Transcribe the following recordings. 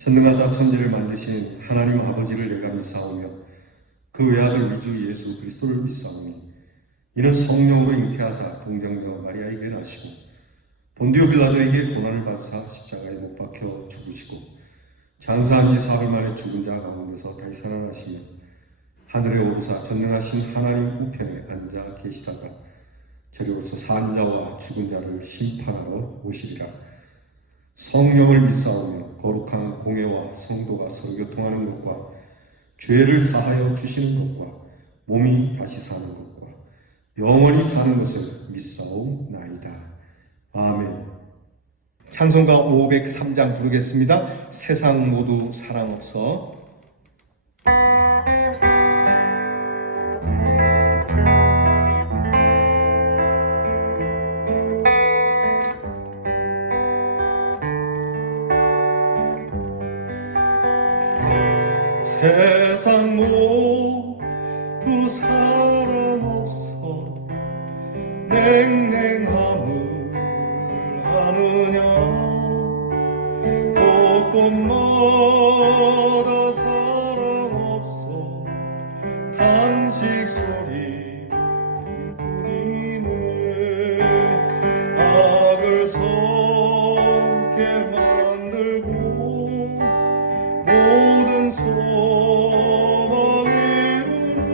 천능하사 천지를 만드신 하나님 아버지를 내가 믿사오며 그 외아들 위주 예수 그리스도를 믿사오니 이는 성령으로 잉태하사 동정녀 마리아에게 나시고 본디오 빌라도에게 고난을 받으사 십자가에 못 박혀 죽으시고 장사한 지 사흘 만에 죽은 자 가운데서 다시 살아나시며 하늘에 오르사 전능하신 하나님 우편에 앉아 계시다가 저리로서 산 자와 죽은 자를 심판하러 오시리라. 성령을 믿사오며 거룩한 공회와 성도가 서로 교통하는 것과 죄를 사하여 주시는 것과 몸이 다시 사는 것과 영원히 사는 것을 믿사옵나이다. 아멘. 찬송가 503장 부르겠습니다. 세상 모두 사랑 없어. 세상 모두 사랑 없어 냉랭함을 아느냐 곳곳마다 사랑 없어 단식 소리 뿐이네 악을 섞게 만들고 모든 소망 이루는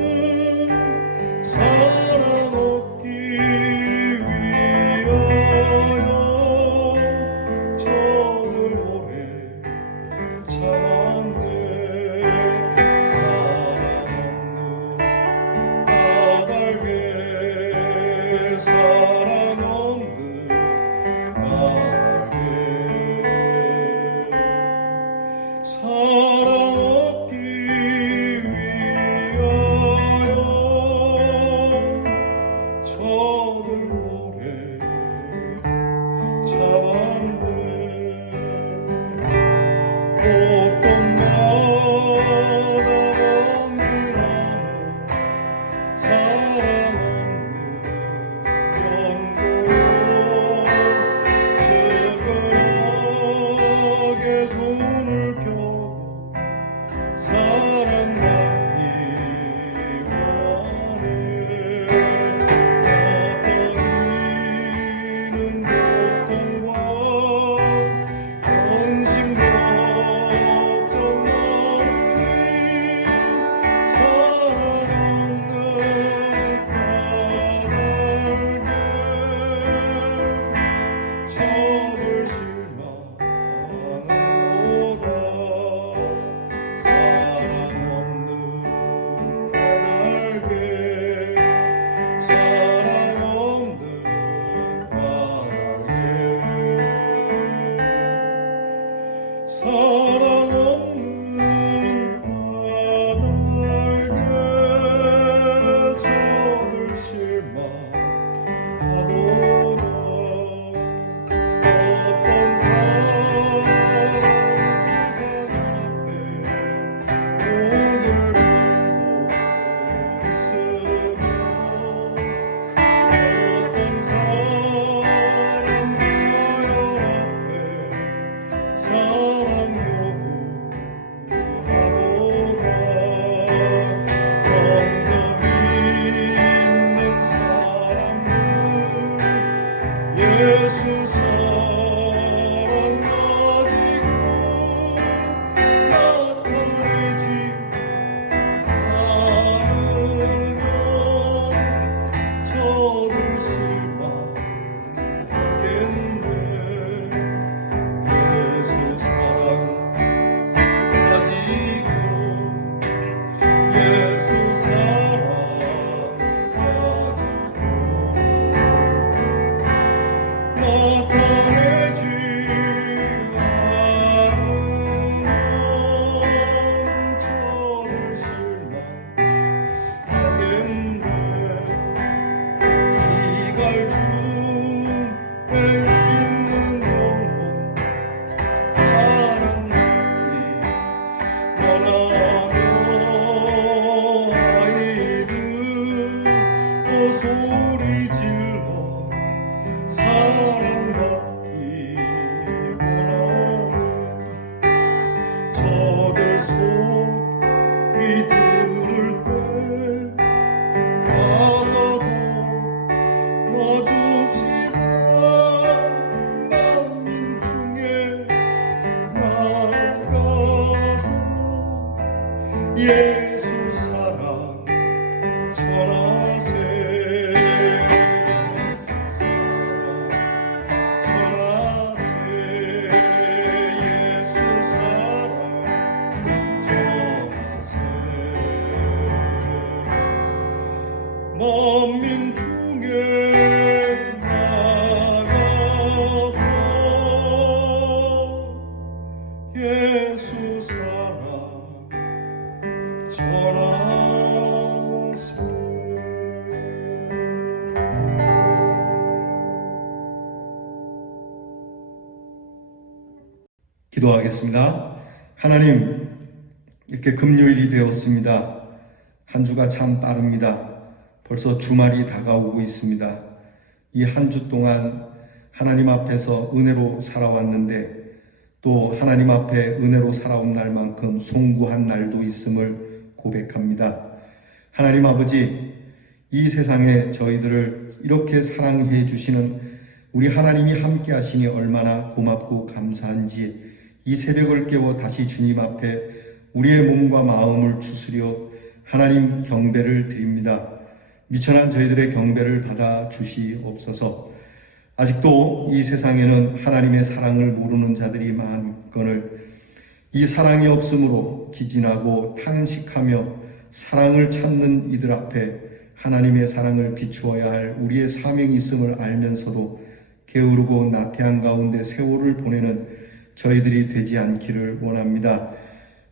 사랑 얻기 위하여 저를 오래 참았네. 사랑 없는 까닭에 사랑 없는 까닭에 사랑 얻기 위하여 저들 오래 참았네. 곳곳마다 없는 사랑 없는 연고 저근하게 손을 펴고 사랑받기 원해. 흩어지는 고통과 헌신 걱정 많으니 사랑 없는 까닭에 저를 실망하노다. 사랑 없는 까닭에 사랑 없는 까닭에 사랑 없는 까닭에 저들 실망하도다. 어떤 사람이 세상 앞에 고개를 들고 있으며 어떤 사람이 아연 앞에 사랑 요구 소리 들을 때 가서도 와줍시다. 만민 중에 나가서 예수 사랑 전하세. 만민 중에 나가서 예수 사랑 전하세. 기도하겠습니다. 하나님, 이렇게 금요일이 되었습니다. 한 주가 참 빠릅니다. 벌써 주말이 다가오고 있습니다. 이 한 주 동안 하나님 앞에서 은혜로 살아왔는데 또 하나님 앞에 은혜로 살아온 날만큼 송구한 날도 있음을 고백합니다. 하나님 아버지, 이 세상에 저희들을 이렇게 사랑해 주시는 우리 하나님이 함께 하시니 얼마나 고맙고 감사한지 이 새벽을 깨워 다시 주님 앞에 우리의 몸과 마음을 추스려 하나님 경배를 드립니다. 미천한 저희들의 경배를 받아 주시옵소서. 아직도 이 세상에는 하나님의 사랑을 모르는 자들이 많거늘 이 사랑이 없으므로 기진하고 탄식하며 사랑을 찾는 이들 앞에 하나님의 사랑을 비추어야 할 우리의 사명이 있음을 알면서도 게으르고 나태한 가운데 세월을 보내는 저희들이 되지 않기를 원합니다.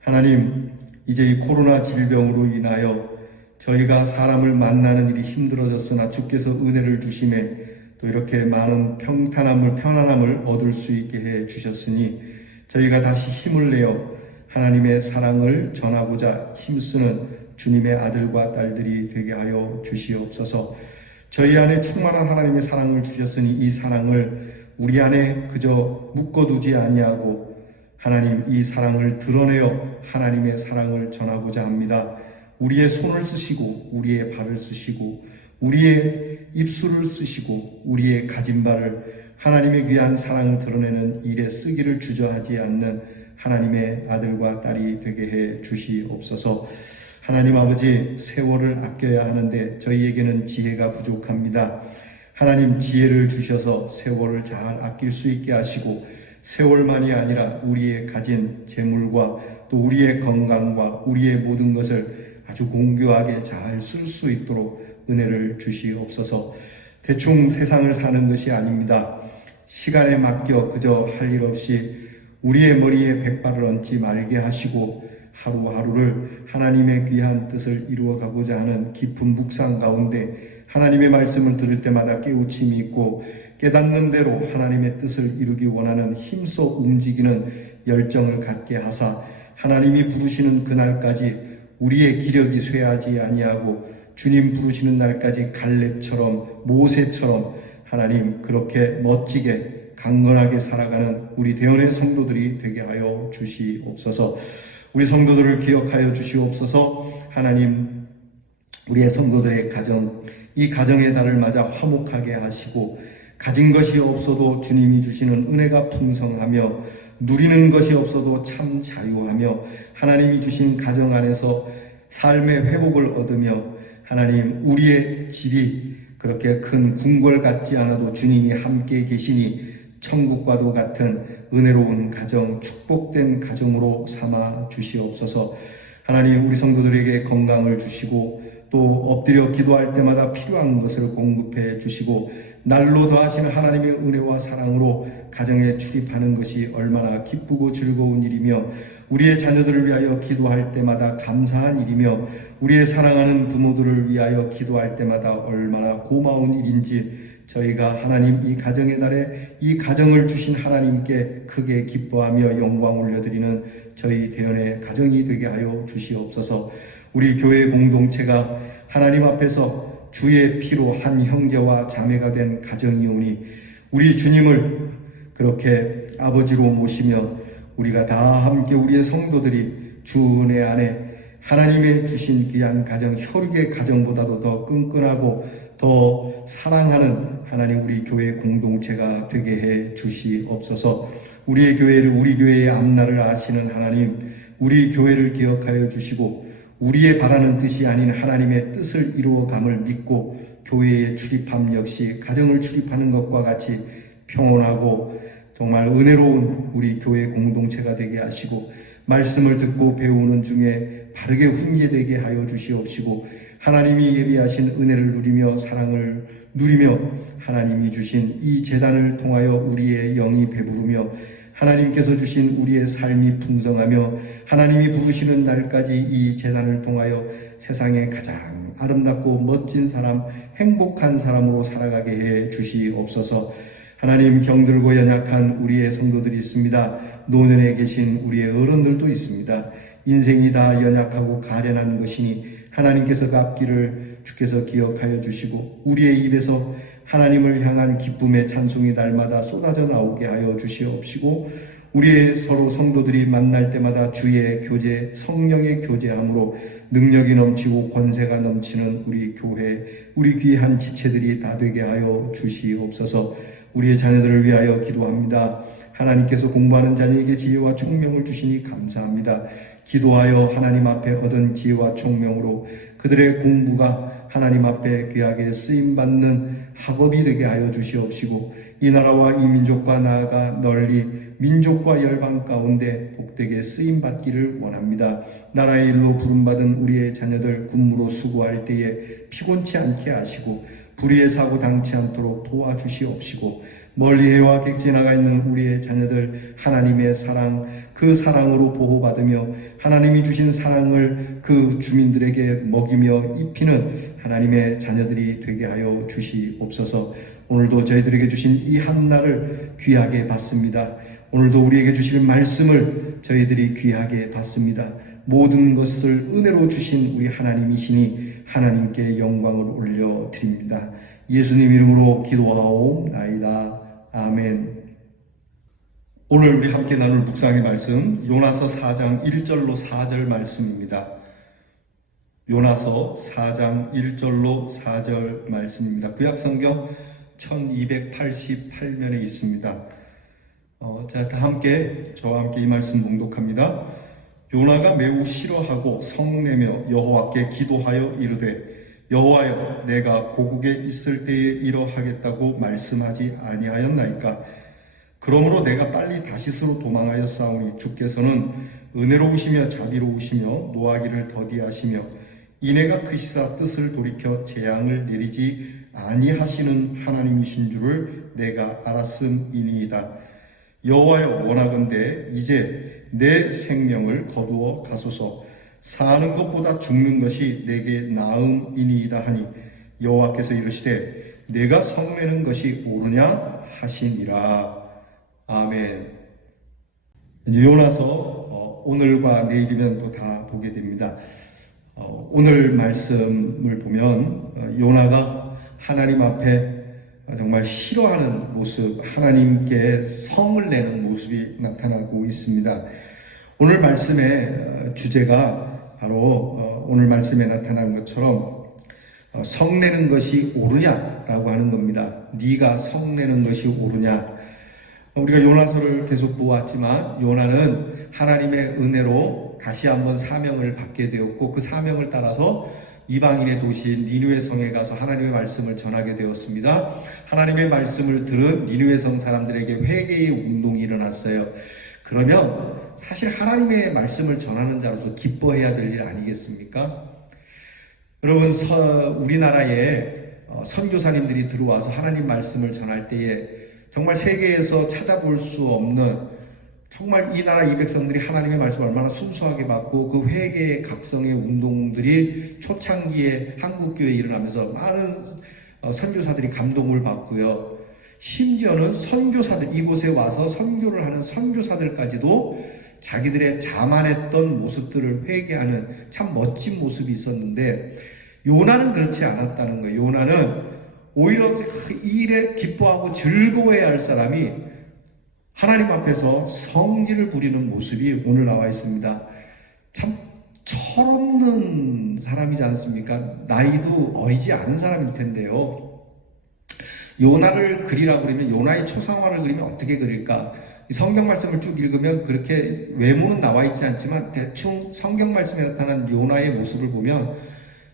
하나님, 이제 이 코로나 질병으로 인하여 저희가 사람을 만나는 일이 힘들어졌으나 주께서 은혜를 주심에 또 이렇게 많은 편안함을 얻을 수 있게 해 주셨으니 저희가 다시 힘을 내어 하나님의 사랑을 전하고자 힘쓰는 주님의 아들과 딸들이 되게 하여 주시옵소서. 저희 안에 충만한 하나님의 사랑을 주셨으니 이 사랑을 우리 안에 그저 묶어두지 아니하고 하나님, 이 사랑을 드러내어 하나님의 사랑을 전하고자 합니다. 우리의 손을 쓰시고 우리의 발을 쓰시고 우리의 입술을 쓰시고 우리의 가진 바를 하나님의 귀한 사랑을 드러내는 일에 쓰기를 주저하지 않는 하나님의 아들과 딸이 되게 해 주시옵소서. 하나님 아버지, 세월을 아껴야 하는데 저희에게는 지혜가 부족합니다. 하나님, 지혜를 주셔서 세월을 잘 아낄 수 있게 하시고 세월만이 아니라 우리의 가진 재물과 또 우리의 건강과 우리의 모든 것을 아주 공교하게 잘 쓸 수 있도록 은혜를 주시옵소서. 대충 세상을 사는 것이 아닙니다. 시간에 맡겨 그저 할 일 없이 우리의 머리에 백발을 얹지 말게 하시고 하루하루를 하나님의 귀한 뜻을 이루어가고자 하는 깊은 묵상 가운데 하나님의 말씀을 들을 때마다 깨우침이 있고 깨닫는 대로 하나님의 뜻을 이루기 원하는 힘써 움직이는 열정을 갖게 하사 하나님이 부르시는 그날까지 우리의 기력이 쇠하지 아니하고 주님 부르시는 날까지 갈렙처럼 모세처럼 하나님 그렇게 멋지게 강건하게 살아가는 우리 대원의 성도들이 되게 하여 주시옵소서. 우리 성도들을 기억하여 주시옵소서. 하나님, 우리의 성도들의 가정, 이 가정의 달을 맞아 화목하게 하시고 가진 것이 없어도 주님이 주시는 은혜가 풍성하며 누리는 것이 없어도 참 자유하며 하나님이 주신 가정 안에서 삶의 회복을 얻으며 하나님, 우리의 집이 그렇게 큰 궁궐 같지 않아도 주님이 함께 계시니 천국과도 같은 은혜로운 가정, 축복된 가정으로 삼아 주시옵소서. 하나님, 우리 성도들에게 건강을 주시고 또 엎드려 기도할 때마다 필요한 것을 공급해 주시고 날로 더하시는 하나님의 은혜와 사랑으로 가정에 출입하는 것이 얼마나 기쁘고 즐거운 일이며 우리의 자녀들을 위하여 기도할 때마다 감사한 일이며 우리의 사랑하는 부모들을 위하여 기도할 때마다 얼마나 고마운 일인지 저희가 하나님 이 가정의 달에 이 가정을 주신 하나님께 크게 기뻐하며 영광 올려드리는 저희 대연의 가정이 되게 하여 주시옵소서. 우리 교회 공동체가 하나님 앞에서 주의 피로 한 형제와 자매가 된 가정이오니 우리 주님을 그렇게 아버지로 모시며 우리가 다 함께 우리의 성도들이 주 은혜 안에 하나님의 주신 귀한 가정, 혈육의 가정보다도 더 끈끈하고 더 사랑하는 하나님 우리 교회 공동체가 되게 해 주시옵소서. 우리의 교회를, 우리 교회의 앞날을 아시는 하나님, 우리 교회를 기억하여 주시고 우리의 바라는 뜻이 아닌 하나님의 뜻을 이루어감을 믿고 교회에 출입함 역시 가정을 출입하는 것과 같이 평온하고 정말 은혜로운 우리 교회 공동체가 되게 하시고 말씀을 듣고 배우는 중에 바르게 훈계되게 하여 주시옵시고 하나님이 예비하신 은혜를 누리며 사랑을 누리며 하나님이 주신 이 제단을 통하여 우리의 영이 배부르며 하나님께서 주신 우리의 삶이 풍성하며 하나님이 부르시는 날까지 이 제단을 통하여 세상에 가장 아름답고 멋진 사람, 행복한 사람으로 살아가게 해 주시옵소서. 하나님, 병들고 연약한 우리의 성도들이 있습니다. 노년에 계신 우리의 어른들도 있습니다. 인생이 다 연약하고 가련한 것이니 하나님께서 그 앞길을 주께서 기억하여 주시고 우리의 입에서 하나님을 향한 기쁨의 찬송이 날마다 쏟아져 나오게 하여 주시옵시고 우리의 서로 성도들이 만날 때마다 주의 교제, 성령의 교제함으로 능력이 넘치고 권세가 넘치는 우리 교회, 우리 귀한 지체들이 다 되게 하여 주시옵소서. 우리의 자녀들을 위하여 기도합니다. 하나님께서 공부하는 자녀에게 지혜와 총명을 주시니 감사합니다. 기도하여 하나님 앞에 얻은 지혜와 총명으로 그들의 공부가 하나님 앞에 귀하게 쓰임받는 학업이 되게 하여 주시옵시고 이 나라와 이 민족과 나아가 널리 민족과 열방 가운데 복되게 쓰임받기를 원합니다. 나라의 일로 부름받은 우리의 자녀들 군무로 수고할 때에 피곤치 않게 하시고 불의의 사고 당치 않도록 도와주시옵시고 멀리 해와 객지 나가 있는 우리의 자녀들 하나님의 사랑, 그 사랑으로 보호받으며 하나님이 주신 사랑을 그 주민들에게 먹이며 입히는 하나님의 자녀들이 되게 하여 주시옵소서. 오늘도 저희들에게 주신 이 한날을 귀하게 받습니다. 오늘도 우리에게 주실 말씀을 저희들이 귀하게 받습니다. 모든 것을 은혜로 주신 우리 하나님이시니 하나님께 영광을 올려드립니다. 예수님 이름으로 기도하옵나이다. 아멘. 오늘 우리 함께 나눌 묵상의 말씀 요나서 4장 1절로 4절 말씀입니다. 요나서 4장 1절로 4절 말씀입니다. 구약성경 1288면에 있습니다. 자, 저와 함께 이 말씀 봉독합니다. 요나가 매우 싫어하고 성내며 여호와께 기도하여 이르되 여호와여, 내가 고국에 있을 때에 이러하겠다고 말씀하지 아니하였나이까? 그러므로 내가 빨리 다시스로 도망하여 싸우니 주께서는 은혜로우시며 자비로우시며 노하기를 더디하시며 이내가 그 시사 뜻을 돌이켜 재앙을 내리지 아니하시는 하나님이신 줄을 내가 알았음이니이다. 여호와여, 원하건대 이제 내 생명을 거두어 가소서. 사는 것보다 죽는 것이 내게 나음이니이다 하니 여호와께서 이르시되 내가 성내는 것이 옳으냐 하시니라. 아멘. 요나서 오늘과 내일이면 또 다 보게 됩니다. 오늘 말씀을 보면 요나가 하나님 앞에 정말 싫어하는 모습, 하나님께 성을 내는 모습이 나타나고 있습니다. 오늘 말씀의 주제가 바로 오늘 말씀에 나타난 것처럼 성내는 것이 옳으냐라고 하는 겁니다. 네가 성내는 것이 옳으냐. 우리가 요나서를 계속 보았지만 요나는 하나님의 은혜로 다시 한번 사명을 받게 되었고 그 사명을 따라서 이방인의 도시인 니느웨 성에 가서 하나님의 말씀을 전하게 되었습니다. 하나님의 말씀을 들은 니느웨 성 사람들에게 회개의 운동이 일어났어요. 그러면 사실 하나님의 말씀을 전하는 자로서 기뻐해야 될 일 아니겠습니까? 여러분, 우리나라에 선교사님들이 들어와서 하나님 말씀을 전할 때에 정말 세계에서 찾아볼 수 없는 정말 이 나라 이 백성들이 하나님의 말씀을 얼마나 순수하게 받고 그 회개의 각성의 운동들이 초창기에 한국교회에 일어나면서 많은 선교사들이 감동을 받고요. 심지어는 선교사들, 이곳에 와서 선교를 하는 선교사들까지도 자기들의 자만했던 모습들을 회개하는 참 멋진 모습이 있었는데 요나는 그렇지 않았다는 거예요. 요나는 오히려 이 일에 기뻐하고 즐거워해야 할 사람이 하나님 앞에서 성질을 부리는 모습이 오늘 나와 있습니다. 참 철없는 사람이지 않습니까? 나이도 어리지 않은 사람일 텐데요. 요나를 그리라고 그러면 요나의 초상화를 그리면 어떻게 그릴까? 성경 말씀을 쭉 읽으면 그렇게 외모는 나와 있지 않지만 대충 성경 말씀에 나타난 요나의 모습을 보면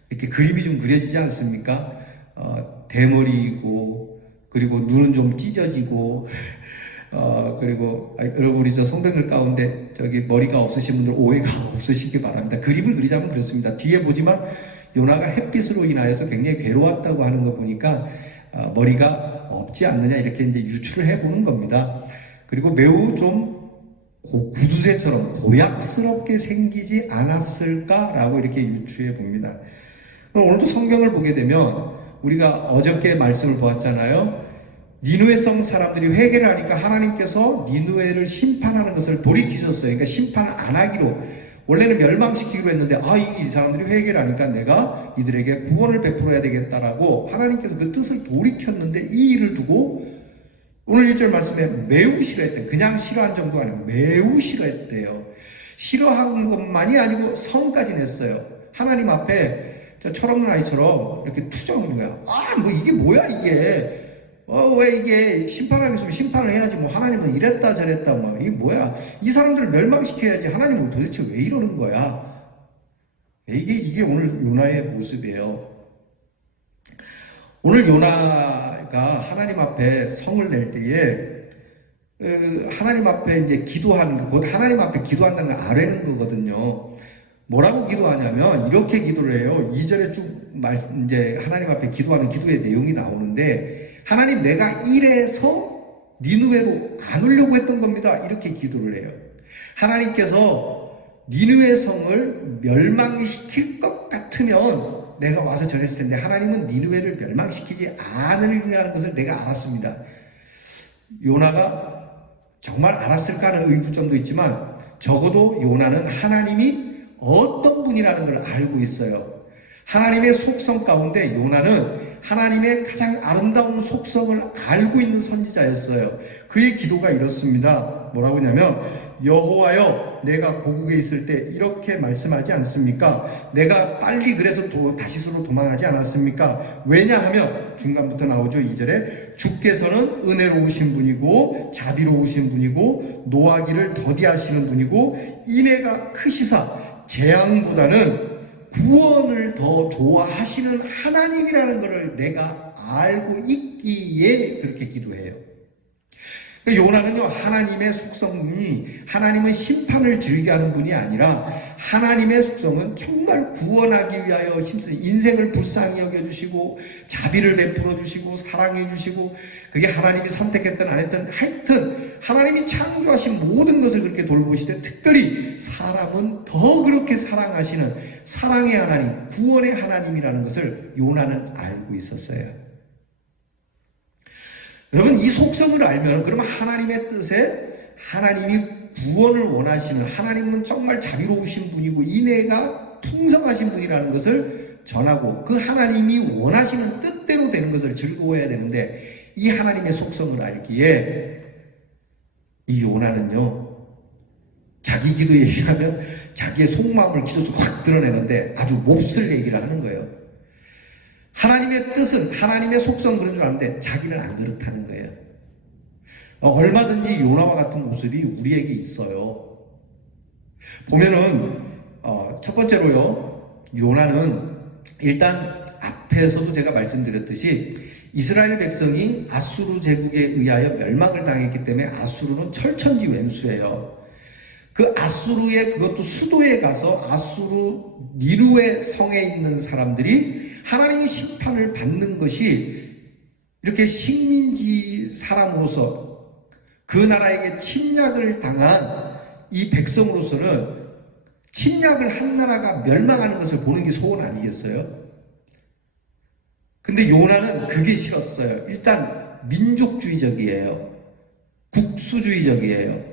이렇게 그림이 좀 그려지지 않습니까? 대머리이고 그리고 눈은 좀 찢어지고 그리고 여러분 우리 저 성도들 가운데 저기 머리가 없으신 분들 오해가 없으시기 바랍니다. 그림을 그리자면 그렇습니다. 뒤에 보지만 요나가 햇빛으로 인하여서 굉장히 괴로웠다고 하는 거 보니까 머리가 없지 않느냐 이렇게 이제 유추를 해보는 겁니다. 그리고 매우 좀 구두쇠처럼 고약스럽게 생기지 않았을까라고 이렇게 유추해 봅니다. 오늘도 성경을 보게 되면 우리가 어저께 말씀을 보았잖아요. 니누웨 성 사람들이 회개를 하니까 하나님께서 니누웨를 심판하는 것을 돌이키셨어요. 그러니까 심판을 안 하기로, 원래는 멸망시키기로 했는데 이 사람들이 회개를 하니까 내가 이들에게 구원을 베풀어야 되겠다라고 하나님께서 그 뜻을 돌이켰는데 이 일을 두고 오늘 1절 말씀에 매우 싫어했대요. 그냥 싫어한 정도가 아니고 매우 싫어했대요. 싫어한 것만이 아니고 성까지 냈어요. 하나님 앞에 저 철없는 아이처럼 이렇게 투정하는 거야. 뭐 이게 뭐야 이게. 왜 이게 심판하겠으면 심판을 해야지. 뭐 하나님은 이랬다 저랬다. 뭐 이게 뭐야. 이 사람들을 멸망시켜야지. 하나님은 도대체 왜 이러는 거야. 이게 오늘 요나의 모습이에요. 오늘 요나가 하나님 앞에 성을 낼 때에 하나님 앞에 이제 기도하는 곧 하나님 앞에 기도한다는 거 아뢰는 거거든요. 뭐라고 기도하냐면 이렇게 기도를 해요. 2절에 쭉 이제 하나님 앞에 기도하는 기도의 내용이 나오는데 하나님 내가 이래서 니느웨로 안 오려고 했던 겁니다. 이렇게 기도를 해요. 하나님께서 니느웨 성을 멸망시킬 것 같으면 내가 와서 전했을 텐데 하나님은 니느웨를 멸망시키지 않으리라는 것을 내가 알았습니다. 요나가 정말 알았을까 하는 의구점도 있지만 적어도 요나는 하나님이 어떤 분이라는 걸 알고 있어요. 하나님의 속성 가운데 요나는 하나님의 가장 아름다운 속성을 알고 있는 선지자였어요. 그의 기도가 이렇습니다. 뭐라고 하냐면 여호와여 내가 고국에 있을 때 이렇게 말씀하지 않습니까? 내가 빨리 그래서 다시스로 도망하지 않았습니까? 왜냐하면 중간부터 나오죠. 2절에 주께서는 은혜로우신 분이고 자비로우신 분이고 노하기를 더디하시는 분이고 인애가 크시사 재앙보다는 구원을 더 좋아하시는 하나님이라는 것을 내가 알고 있기에 그렇게 기도해요. 그러니까 요나는요, 하나님의 속성이 하나님은 심판을 즐겨하는 분이 아니라 하나님의 속성은 정말 구원하기 위하여 힘쓰는 인생을 불쌍히 여겨주시고 자비를 베풀어 주시고 사랑해 주시고 그게 하나님이 선택했든 안 했든 하여튼 하나님이 창조하신 모든 것을 그렇게 돌보시되 특별히 사람은 더 그렇게 사랑하시는 사랑의 하나님, 구원의 하나님이라는 것을 요나는 알고 있었어요. 여러분 이 속성을 알면 그러면 하나님의 뜻에 하나님이 구원을 원하시는 하나님은 정말 자비로우신 분이고 인애가 풍성하신 분이라는 것을 전하고 그 하나님이 원하시는 뜻대로 되는 것을 즐거워해야 되는데 이 하나님의 속성을 알기에 이 요나는요 자기 기도 얘기하면 자기의 속마음을 기도에서 확 드러내는데 아주 몹쓸 얘기를 하는 거예요. 하나님의 뜻은 하나님의 속성 그런 줄 아는데 자기는 안 그렇다는 거예요. 얼마든지 요나와 같은 모습이 우리에게 있어요. 보면은 첫 번째로요 요나는 일단 앞에서도 제가 말씀드렸듯이 이스라엘 백성이 아수르 제국에 의하여 멸망을 당했기 때문에 아수르는 철천지왼수예요. 그 아수르의 그것도 수도에 가서 아수르 니누웨 성에 있는 사람들이 하나님의 심판을 받는 것이 이렇게 식민지 사람으로서 그 나라에게 침략을 당한 이 백성으로서는 침략을 한 나라가 멸망하는 것을 보는 게 소원 아니겠어요? 근데 요나는 그게 싫었어요. 일단 민족주의적이에요. 국수주의적이에요.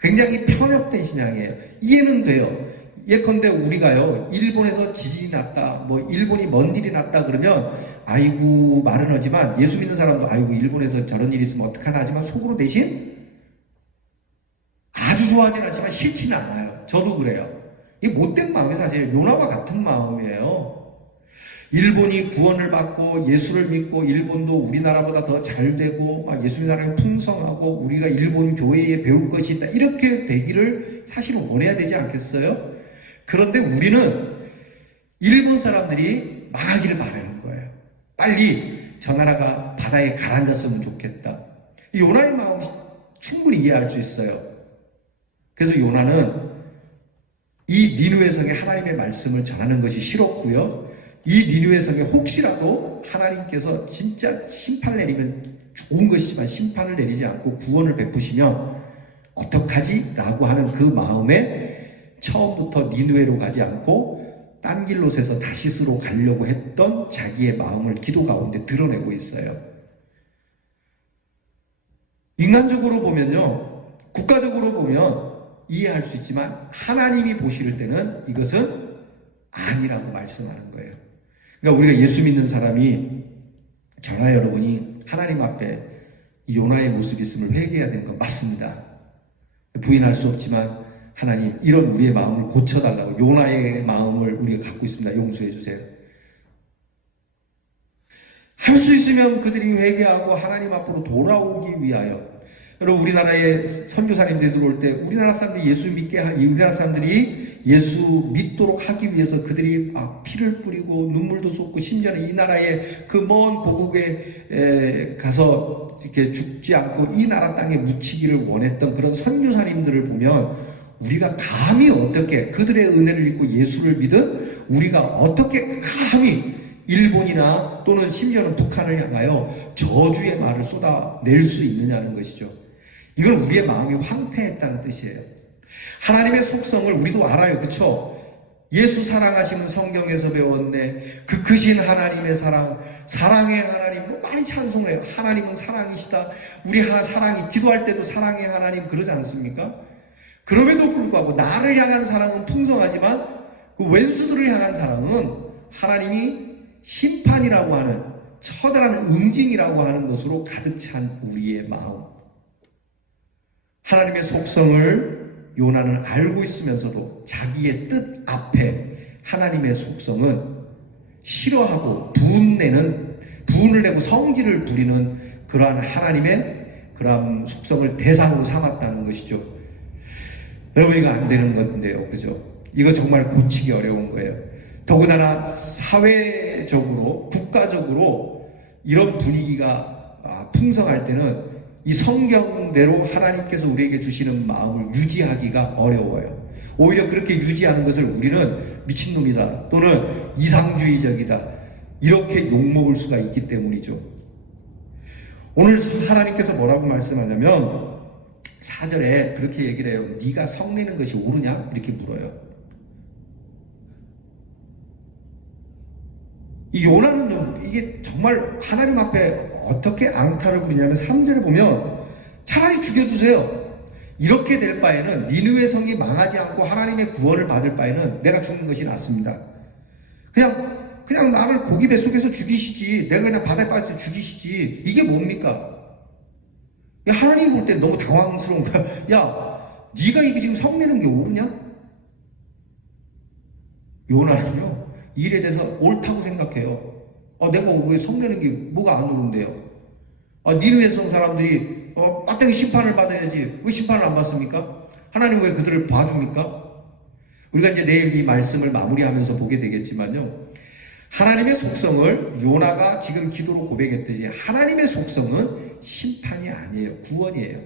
굉장히 편협된 신앙이에요. 이해는 돼요. 예컨대 우리가요 일본에서 지진이 났다 뭐 일본이 뭔 일이 났다 그러면 아이고 말은 하지만 예수 믿는 사람도 아이고 일본에서 저런 일이 있으면 어떡하나 하지만 속으로 대신 아주 좋아하진 않지만 싫지는 않아요. 저도 그래요. 이 못된 마음이 사실 요나와 같은 마음이에요. 일본이 구원을 받고 예수를 믿고 일본도 우리나라보다 더 잘되고 막 예수님 사람이 풍성하고 우리가 일본 교회에 배울 것이 있다 이렇게 되기를 사실은 원해야 되지 않겠어요? 그런데 우리는 일본 사람들이 망하기를 바라는 거예요. 빨리 저 나라가 바다에 가라앉았으면 좋겠다. 이 요나의 마음 충분히 이해할 수 있어요. 그래서 요나는 이 니느웨 성에 하나님의 말씀을 전하는 것이 싫었고요. 이 니느웨 성에 혹시라도 하나님께서 진짜 심판을 내리면 좋은 것이지만 심판을 내리지 않고 구원을 베푸시면 어떡하지? 라고 하는 그 마음에 처음부터 니느웨로 가지 않고 딴 길로 새서 다시스로 가려고 했던 자기의 마음을 기도 가운데 드러내고 있어요. 인간적으로 보면요, 국가적으로 보면 이해할 수 있지만 하나님이 보실 때는 이것은 아니라고 말씀하는 거예요. 그러니까 우리가 예수 믿는 사람이 저나 여러분이 하나님 앞에 요나의 모습이 있음을 회개해야 되는 건 맞습니다. 부인할 수 없지만 하나님 이런 우리의 마음을 고쳐달라고 요나의 마음을 우리가 갖고 있습니다. 용서해 주세요. 할 수 있으면 그들이 회개하고 하나님 앞으로 돌아오기 위하여 여러분 우리나라에 선교사님들이 들어올 때 우리나라 사람들이 우리나라 사람들이 예수 믿도록 하기 위해서 그들이 막 피를 뿌리고 눈물도 쏟고 심지어는 이 나라의 그 먼 고국에 가서 이렇게 죽지 않고 이 나라 땅에 묻히기를 원했던 그런 선교사님들을 보면 우리가 감히 어떻게 그들의 은혜를 입고 예수를 믿은 우리가 어떻게 감히 일본이나 또는 심지어는 북한을 향하여 저주의 말을 쏟아낼 수 있느냐는 것이죠. 이건 우리의 마음이 황폐했다는 뜻이에요. 하나님의 속성을 우리도 알아요. 그쵸? 예수 사랑하시는 성경에서 배웠네. 그 크신 하나님의 사랑, 사랑의 하나님, 뭐 많이 찬송해요. 하나님은 사랑이시다. 우리 사랑이, 기도할 때도 사랑의 하나님 그러지 않습니까? 그럼에도 불구하고 나를 향한 사랑은 풍성하지만 그 왼수들을 향한 사랑은 하나님이 심판이라고 하는 처절한 응징이라고 하는 것으로 가득 찬 우리의 마음. 하나님의 속성을 요나는 알고 있으면서도 자기의 뜻 앞에 하나님의 속성은 싫어하고 분을 내고 성질을 부리는 그러한 하나님의 그러한 속성을 대상으로 삼았다는 것이죠. 여러분 이거 안 되는 건데요. 그죠? 이거 정말 고치기 어려운 거예요. 더군다나 사회적으로 국가적으로 이런 분위기가 풍성할 때는 이 성경대로 하나님께서 우리에게 주시는 마음을 유지하기가 어려워요. 오히려 그렇게 유지하는 것을 우리는 미친놈이다 또는 이상주의적이다 이렇게 욕먹을 수가 있기 때문이죠. 오늘 하나님께서 뭐라고 말씀하냐면 4절에 그렇게 얘기를 해요. 네가 성내는 것이 옳으냐? 이렇게 물어요. 이 요나는 이게 정말 하나님 앞에 어떻게 앙탈을 부리냐면 3절에 보면 차라리 죽여주세요. 이렇게 될 바에는 니느웨 성이 망하지 않고 하나님의 구원을 받을 바에는 내가 죽는 것이 낫습니다. 그냥 나를 고기 뱃속에서 죽이시지. 내가 그냥 바다에 빠져서 죽이시지. 이게 뭡니까? 하나님 볼 때 너무 당황스러운 거야. 야, 네가 이게 지금 성내는 게 옳으냐? 요나는요 이 일에 대해서 옳다고 생각해요. 내가 왜 성내는 게 뭐가 안 옳은데요? 니느웨 성 사람들이 마땅히 심판을 받아야지 왜 심판을 안 받습니까? 하나님 왜 그들을 봐줍니까? 우리가 이제 내일 이 말씀을 마무리하면서 보게 되겠지만요, 하나님의 속성을 요나가 지금 기도로 고백했듯이 하나님의 속성은 심판이 아니에요. 구원이에요.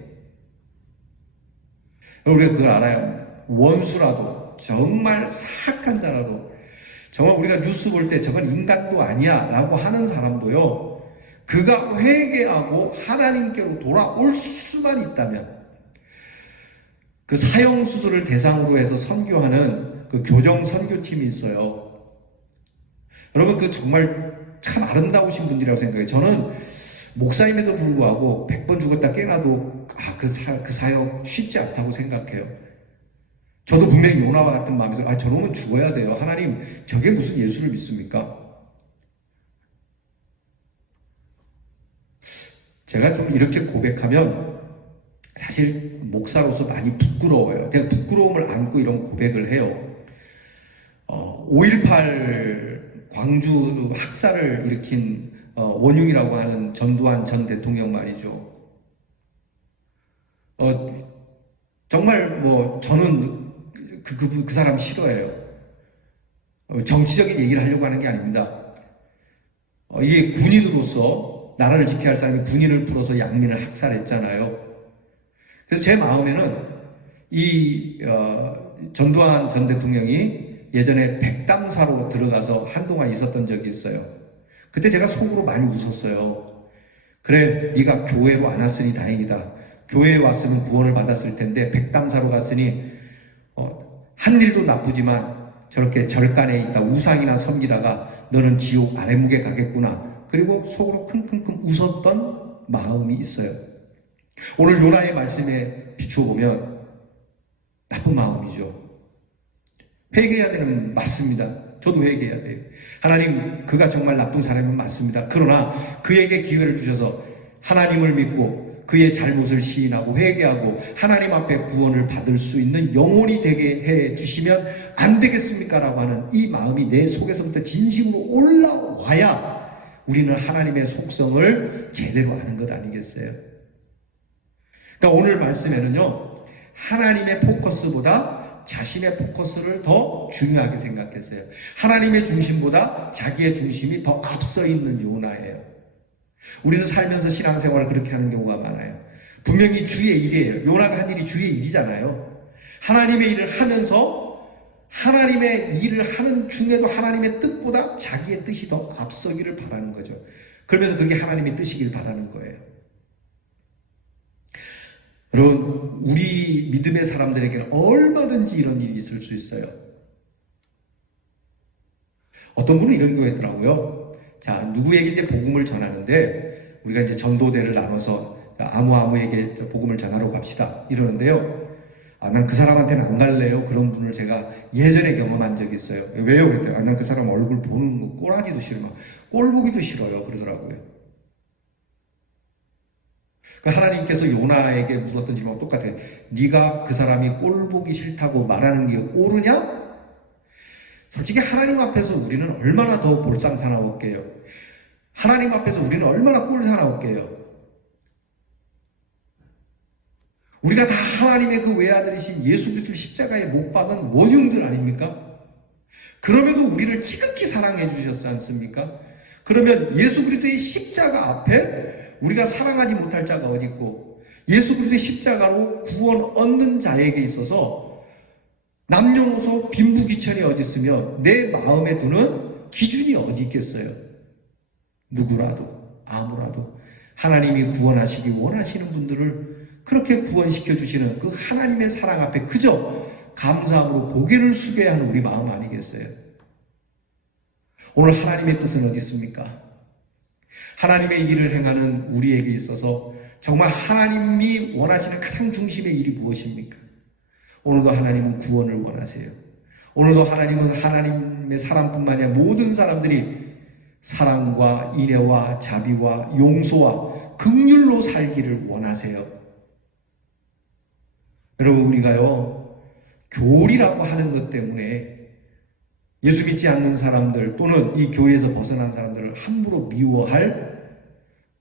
우리가 그걸 알아야 합니다. 원수라도 정말 사악한 자라도 정말 우리가 뉴스 볼 때 저건 인간도 아니야 라고 하는 사람도요, 그가 회개하고 하나님께로 돌아올 수만 있다면 그 사형수들을 대상으로 해서 선교하는 그 교정 선교팀이 있어요. 여러분 그 정말 참 아름다우신 분들이라고 생각해요. 저는 목사임에도 불구하고 100번 죽었다 깨어나도 그 사역 쉽지 않다고 생각해요. 저도 분명히 요나와 같은 마음에서 저놈은 죽어야 돼요. 하나님 저게 무슨 예수를 믿습니까? 제가 좀 이렇게 고백하면 사실 목사로서 많이 부끄러워요. 제가 부끄러움을 안고 이런 고백을 해요. 5.18 광주 학살을 일으킨 원흉이라고 하는 전두환 전 대통령 말이죠. 정말 저는 그 사람 싫어해요. 정치적인 얘기를 하려고 하는 게 아닙니다. 이게 군인으로서 나라를 지켜야 할 사람이 군인을 풀어서 양민을 학살했잖아요. 그래서 제 마음에는 이 전두환 전 대통령이 예전에 백담사로 들어가서 한동안 있었던 적이 있어요. 그때 제가 속으로 많이 웃었어요. 그래, 네가 교회로 안 왔으니 다행이다. 교회에 왔으면 구원을 받았을 텐데 백담사로 갔으니 한 일도 나쁘지만 저렇게 절간에 있다 우상이나 섬기다가 너는 지옥 아래묵에 가겠구나. 그리고 속으로 킁킁킁 웃었던 마음이 있어요. 오늘 요나의 말씀에 비추어 보면 나쁜 마음이죠. 회개해야 되는 맞습니다. 저도 회개해야 돼요. 하나님, 그가 정말 나쁜 사람은 맞습니다. 그러나 그에게 기회를 주셔서 하나님을 믿고 그의 잘못을 시인하고 회개하고 하나님 앞에 구원을 받을 수 있는 영혼이 되게 해 주시면 안 되겠습니까? 라고 하는 이 마음이 내 속에서부터 진심으로 올라와야 우리는 하나님의 속성을 제대로 아는 것 아니겠어요? 그러니까 오늘 말씀에는요, 하나님의 포커스보다 자신의 포커스를 더 중요하게 생각했어요. 하나님의 중심보다 자기의 중심이 더 앞서 있는 요나예요. 우리는 살면서 신앙생활을 그렇게 하는 경우가 많아요. 분명히 주의 일이에요. 요나가 한 일이 주의 일이잖아요. 하나님의 일을 하면서 하나님의 일을 하는 중에도 하나님의 뜻보다 자기의 뜻이 더 앞서기를 바라는 거죠. 그러면서 그게 하나님의 뜻이길 바라는 거예요. 여러분, 우리 믿음의 사람들에게는 얼마든지 이런 일이 있을 수 있어요. 어떤 분은 이런 거 했더라고요. 자, 누구에게 이제 복음을 전하는데 우리가 이제 전도대를 나눠서 아무에게 복음을 전하러 갑시다 이러는데요. 난 그 사람한테는 안 갈래요. 그런 분을 제가 예전에 경험한 적이 있어요. 왜요? 그랬더니 난 그 사람 얼굴 보는 거 꼴하기도 싫어. 꼴 보기도 싫어요. 그러더라고요. 하나님께서 요나에게 물었던 질문과 똑같아요. 네가 그 사람이 꼴 보기 싫다고 말하는 게 옳으냐? 솔직히 하나님 앞에서 우리는 얼마나 더 볼상 사나웠게요. 하나님 앞에서 우리는 얼마나 꼴 사나웠게요. 우리가 다 하나님의 그 외아들이신 예수 그리스도를 십자가에 못 박은 원흉들 아닙니까? 그럼에도 우리를 지극히 사랑해 주셨지 않습니까? 그러면 예수 그리스도의 십자가 앞에 우리가 사랑하지 못할 자가 어디 있고 예수 그리스도의 십자가로 구원 얻는 자에게 있어서 남녀노소 빈부귀천이 어디 있으며 내 마음에 두는 기준이 어디 있겠어요? 누구라도 아무라도 하나님이 구원하시기 원하시는 분들을 그렇게 구원시켜 주시는 그 하나님의 사랑 앞에 그저 감사함으로 고개를 숙여야 하는 우리 마음 아니겠어요? 오늘 하나님의 뜻은 어디 있습니까? 하나님의 일을 행하는 우리에게 있어서 정말 하나님이 원하시는 가장 중심의 일이 무엇입니까? 오늘도 하나님은 구원을 원하세요. 오늘도 하나님은 하나님의 사람뿐만 아니라 모든 사람들이 사랑과 인애와 자비와 용서와 긍휼로 살기를 원하세요. 여러분, 우리가요, 교리라고 하는 것 때문에 예수 믿지 않는 사람들 또는 이 교리에서 벗어난 사람들을 함부로 미워할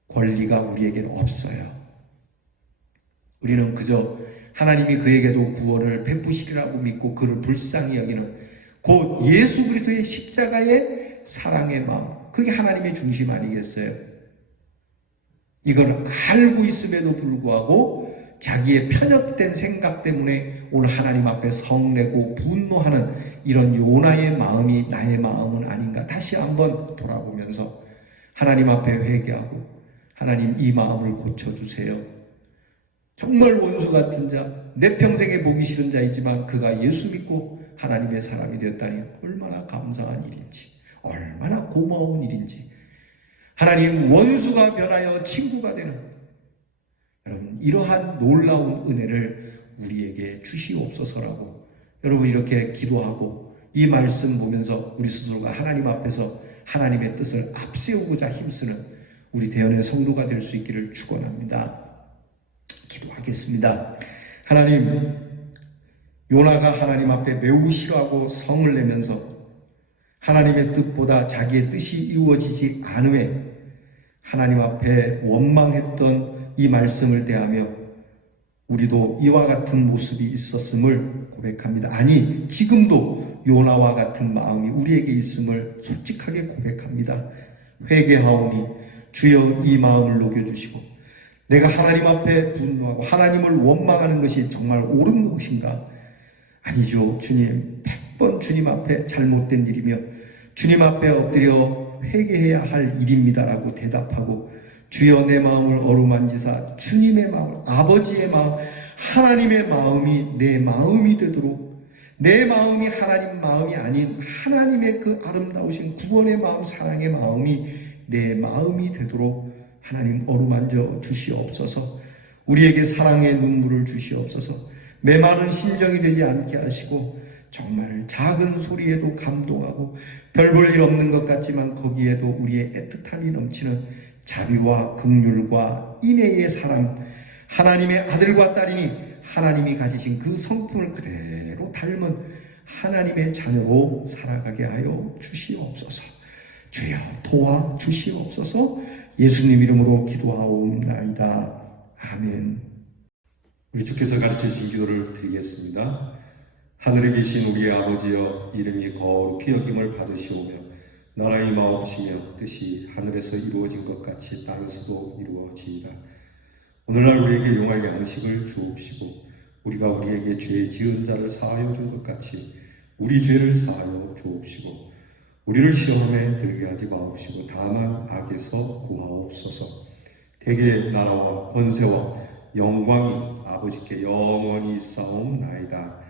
권리가 우리에게는 없어요. 우리는 그저 하나님이 그에게도 구원을 베푸시리라고 믿고 그를 불쌍히 여기는 곧 예수 그리스도의 십자가의 사랑의 마음, 그게 하나님의 중심 아니겠어요? 이걸 알고 있음에도 불구하고 자기의 편협된 생각 때문에 오늘 하나님 앞에 성내고 분노하는 이런 요나의 마음이 나의 마음은 아닌가 다시 한번 돌아보면서 하나님 앞에 회개하고 하나님 이 마음을 고쳐주세요. 정말 원수 같은 자, 내 평생에 보기 싫은 자이지만 그가 예수 믿고 하나님의 사람이 되었다니 얼마나 감사한 일인지, 얼마나 고마운 일인지. 하나님, 원수가 변하여 친구가 되는 여러분, 이러한 놀라운 은혜를 우리에게 주시옵소서라고 여러분 이렇게 기도하고 이 말씀 보면서 우리 스스로가 하나님 앞에서 하나님의 뜻을 앞세우고자 힘쓰는 우리 대연의 성도가 될 수 있기를 축원합니다. 기도하겠습니다. 하나님, 요나가 하나님 앞에 매우 싫어하고 성을 내면서 하나님의 뜻보다 자기의 뜻이 이루어지지 않음에 하나님 앞에 원망했던 이 말씀을 대하며 우리도 이와 같은 모습이 있었음을 고백합니다. 아니, 지금도 요나와 같은 마음이 우리에게 있음을 솔직하게 고백합니다. 회개하오니 주여 이 마음을 녹여주시고 내가 하나님 앞에 분노하고 하나님을 원망하는 것이 정말 옳은 것인가? 아니죠. 주님, 100번 주님 앞에 잘못된 일이며 주님 앞에 엎드려 회개해야 할 일입니다라고 대답하고 주여 내 마음을 어루만지사 주님의 마음, 아버지의 마음, 하나님의 마음이 내 마음이 되도록 내 마음이 하나님 마음이 아닌 하나님의 그 아름다우신 구원의 마음, 사랑의 마음이 내 마음이 되도록 하나님 어루만져 주시옵소서. 우리에게 사랑의 눈물을 주시옵소서. 메마른 심정이 되지 않게 하시고 정말 작은 소리에도 감동하고 별 볼 일 없는 것 같지만 거기에도 우리의 애틋함이 넘치는 자비와 긍휼과 인애의 사랑, 하나님의 아들과 딸이니 하나님이 가지신 그 성품을 그대로 닮은 하나님의 자녀로 살아가게 하여 주시옵소서. 주여 도와 주시옵소서. 예수님 이름으로 기도하옵나이다. 아멘. 우리 주께서 가르쳐 주신 기도를 드리겠습니다. 하늘에 계신 우리의 아버지여, 이름이 거룩히 여김을 받으시오며 나라의 마옵시며 뜻이 하늘에서 이루어진 것 같이 땅에서도 이루어지이다. 오늘날 우리에게 용할 양식을 주옵시고 우리가 우리에게 죄 지은 자를 사하여 준 것 같이 우리 죄를 사하여 주옵시고 우리를 시험에 들게 하지 마옵시고 다만 악에서 구하옵소서. 대개 나라와 권세와 영광이 아버지께 영원히 있사옵나이다.